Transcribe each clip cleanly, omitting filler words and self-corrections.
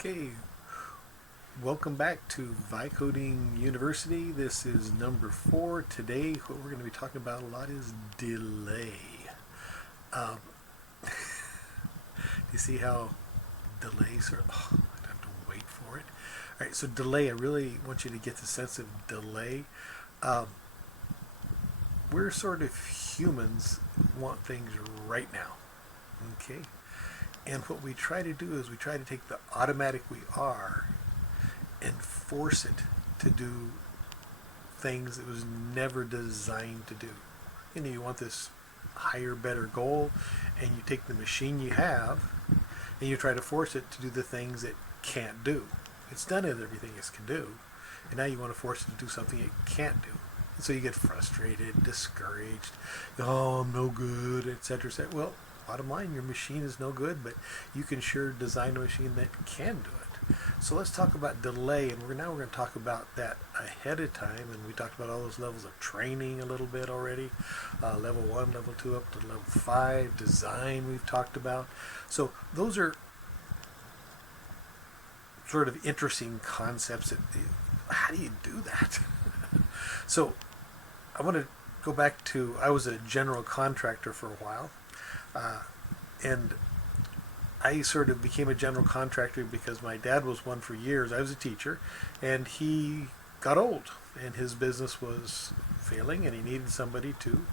Okay, welcome back to Vicoding University. This is number 4. Today, what we're going to be talking about a lot is delay. Um, you see how delay sort of, I have to wait for it. All right, so delay, I really want you to get the sense of delay. Um, we're sort of humans want things right now. Okay? And what we try to do is we try to take the automatic we are and force it to do things it was never designed to do. You want this higher, better goal, and you take the machine you have and you try to force it to do the things it can't do. It's done everything it can do, and now you want to force it to do something it can't do. And so you get frustrated, discouraged, oh, I'm no good, etc., etc. Well, bottom line, your machine is no good, but you can sure design a machine that can do it. So let's talk about delay, and now we're going to talk about that ahead of time. And we talked about all those levels of training a little bit already. Level 1, level 2, up to level 5. Design we've talked about. So those are sort of interesting concepts. How do you do that? So I want to go back to, I was a general contractor for a while. And I sort of became a general contractor because my dad was one for years. I was a teacher, and he got old, and his business was failing, and he needed somebody to,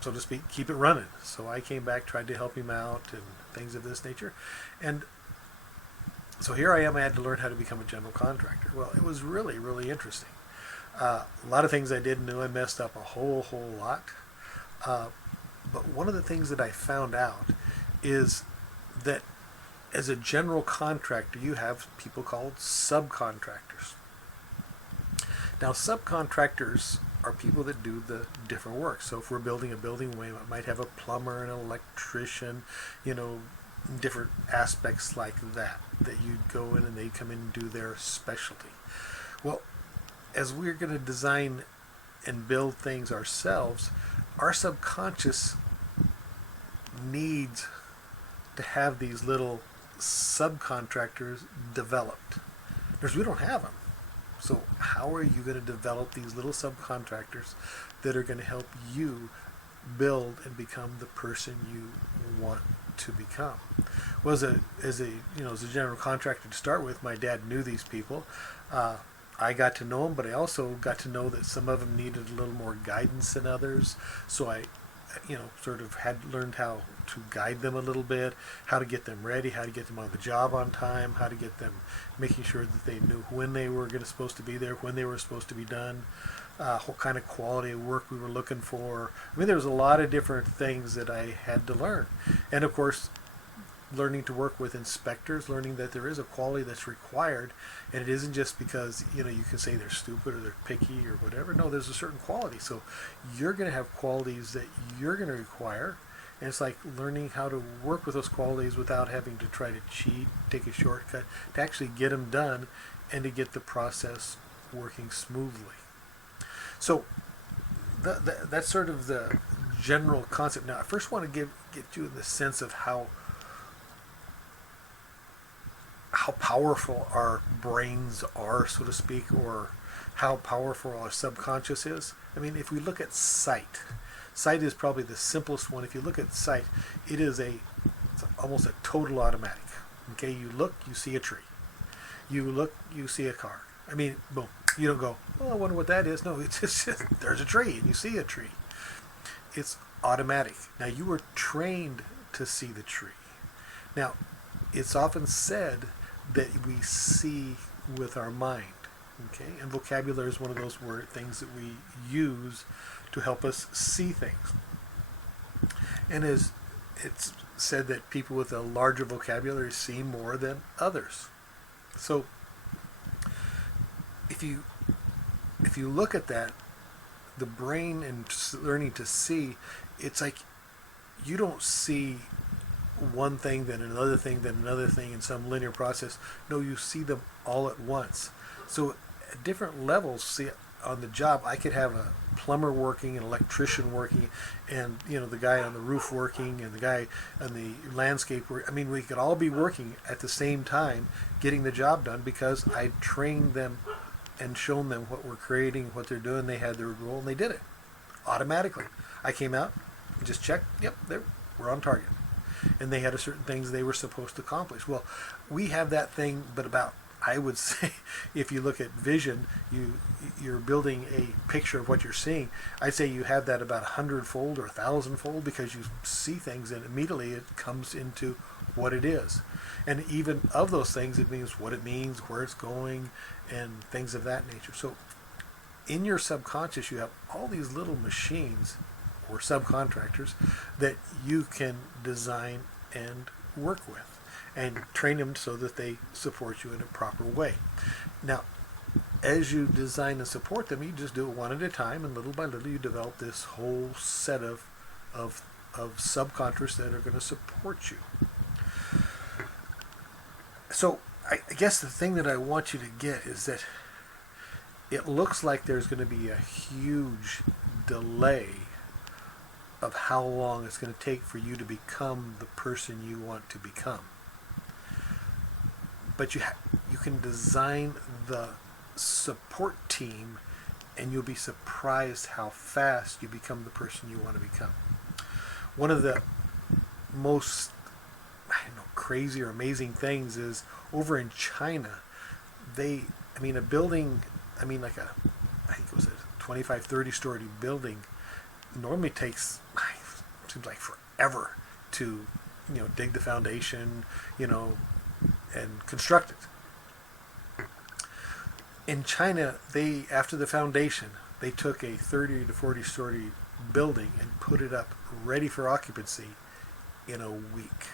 so to speak, keep it running. So I came back, tried to help him out, and things of this nature. And so here I am. I had to learn how to become a general contractor. Well, it was really, really interesting. A lot of things I didn't know. I messed up a whole lot. But one of the things that I found out is that as a general contractor, you have people called subcontractors. Now, subcontractors are people that do the different work. So if we're building a building, we might have a plumber, an electrician, different aspects like that you'd go in and they come in and do their specialty. Well, as we're going to design and build things ourselves, our subconscious needs to have these little subcontractors developed, because we don't have them. So how are you going to develop these little subcontractors that are going to help you build and become the person you want to become? Well, as a general contractor to start with, my dad knew these people. I got to know them, but I also got to know that some of them needed a little more guidance than others. So I, sort of had learned how to guide them a little bit, how to get them ready, how to get them on the job on time, how to get them making sure that they knew when they were supposed to be there, when they were supposed to be done, what kind of quality of work we were looking for. I mean, there was a lot of different things that I had to learn. And of course, learning to work with inspectors, learning that there is a quality that's required, and it isn't just because you can say they're stupid or they're picky or whatever. No, there's a certain quality. So you're going to have qualities that you're going to require, and it's like learning how to work with those qualities without having to try to cheat, take a shortcut, to actually get them done and to get the process working smoothly. So that's sort of the general concept. Now, I first want to get you the sense of how powerful our brains are, so to speak, or how powerful our subconscious is. I mean, if we look at sight is probably the simplest one. If you look at sight, it's almost a total automatic. Okay, you look, you see a tree. You look, you see a car. I mean, boom. You don't go, oh, I wonder what that is. No, it's just there's a tree, and you see a tree. It's automatic. Now, you were trained to see the tree. Now, it's often said that we see with our mind, okay? And vocabulary is one of those things that we use to help us see things. And as it's said that people with a larger vocabulary see more than others. So if you look at that, the brain and learning to see, it's like you don't see one thing, then another thing, then another thing in some linear process. No, you see them all at once. So at different levels, see, on the job, I could have a plumber working, an electrician working, and the guy on the roof working, and the guy on the landscape work. I mean, we could all be working at the same time, getting the job done because I trained them and shown them what we're creating, what they're doing. They had their role, and they did it automatically. I came out, just checked. Yep, we're on target, and they had a certain things they were supposed to accomplish. Well, we have that thing, but about, I would say, if you look at vision, you're building a picture of what you're seeing. I'd say you have that about 100-fold or 1,000-fold, because you see things and immediately it comes into what it is. And even of those things, it means what it means, where it's going, and things of that nature. So in your subconscious, you have all these little machines or subcontractors that you can design and work with, and train them so that they support you in a proper way. Now, as you design and support them, you just do it one at a time, and little by little you develop this whole set of subcontractors that are going to support you. So I guess the thing that I want you to get is that it looks like there's going to be a huge delay of how long it's going to take for you to become the person you want to become. But you can design the support team, and you'll be surprised how fast you become the person you want to become. One of the most crazy or amazing things is over in China, a building, like I think it was a 25, 30-story building, normally takes, seems like forever to, dig the foundation, and construct it. In China, after the foundation, they took a 30 to 40-story building and put it up ready for occupancy in a week.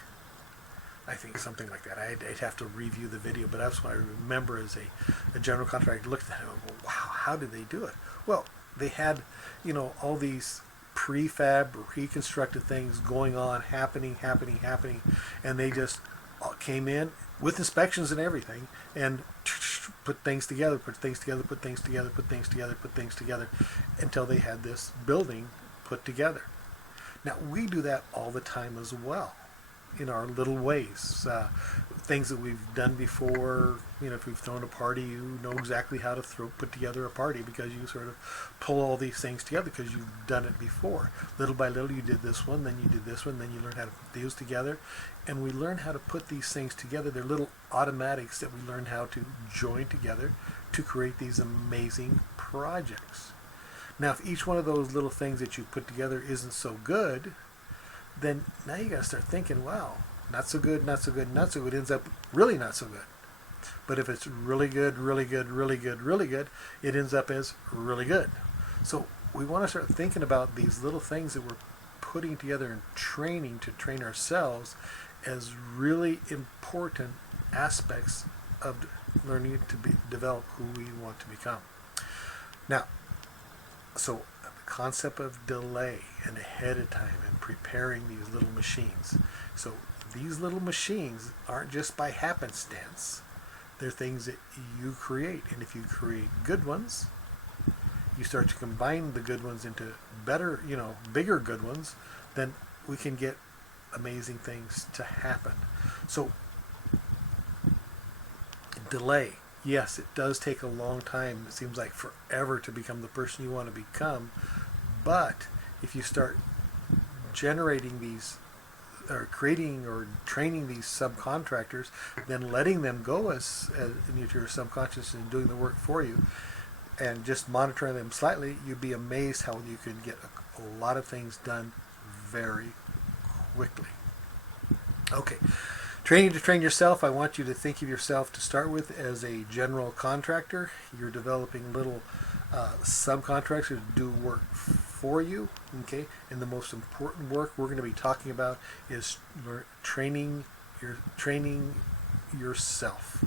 I think something like that. I'd have to review the video, but that's what I remember as a general contractor looked at it and go, wow, how did they do it? Well, they had, all these prefab, reconstructed things going on, happening, and they just came in with inspections and everything, and put things together, until they had this building put together. Now, we do that all the time as well, in our little ways. Things that we've done before, if we've thrown a party, you know exactly how to put together a party, because you sort of pull all these things together because you've done it before. Little by little, you did this one, then you did this one, then you learned how to put these together. And we learn how to put these things together. They're little automatics that we learn how to join together to create these amazing projects. Now, if each one of those little things that you put together isn't so good, then now you got to start thinking, wow, not so good, it ends up really not so good. But if it's really good, it ends up as really good. So we want to start thinking about these little things that we're putting together and training to train ourselves as really important aspects of learning to develop who we want to become. Now, so the concept of delay and ahead of time and preparing these little machines. So these little machines aren't just by happenstance. They're things that you create. And if you create good ones, you start to combine the good ones into better, bigger good ones, then we can get amazing things to happen. So delay. Yes, it does take a long time. It seems like forever to become the person you want to become. But if you start generating these, or creating or training these subcontractors, then letting them go as into your subconscious and doing the work for you, and just monitoring them slightly, you'd be amazed how you can get a lot of things done very quickly. Okay. Training to train yourself, I want you to think of yourself to start with as a general contractor. You're developing little subcontractors to do work for you, okay? And the most important work we're going to be talking about is training yourself.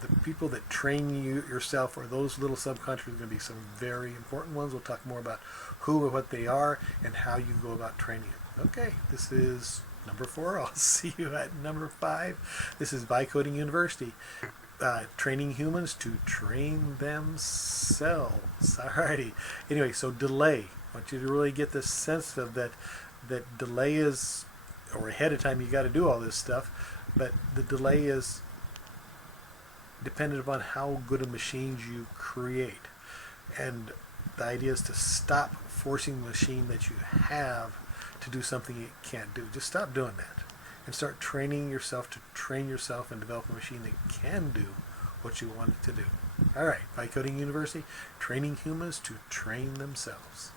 The people that train you yourself, or those little subcontractors, are going to be some very important ones. We'll talk more about who and what they are and how you go about training them. Okay, this is number 4. I'll see you at number 5. This is Coding University. training humans to train themselves. Alrighty. Anyway, so delay. I want you to really get this sense of that delay is, or ahead of time you got to do all this stuff, but the delay is dependent upon how good a machines you create. And the idea is to stop forcing the machine that you have to do something it can't do. Just stop doing that and start training yourself to train yourself and develop a machine that can do what you want it to do. All right, By Coding University, training humans to train themselves.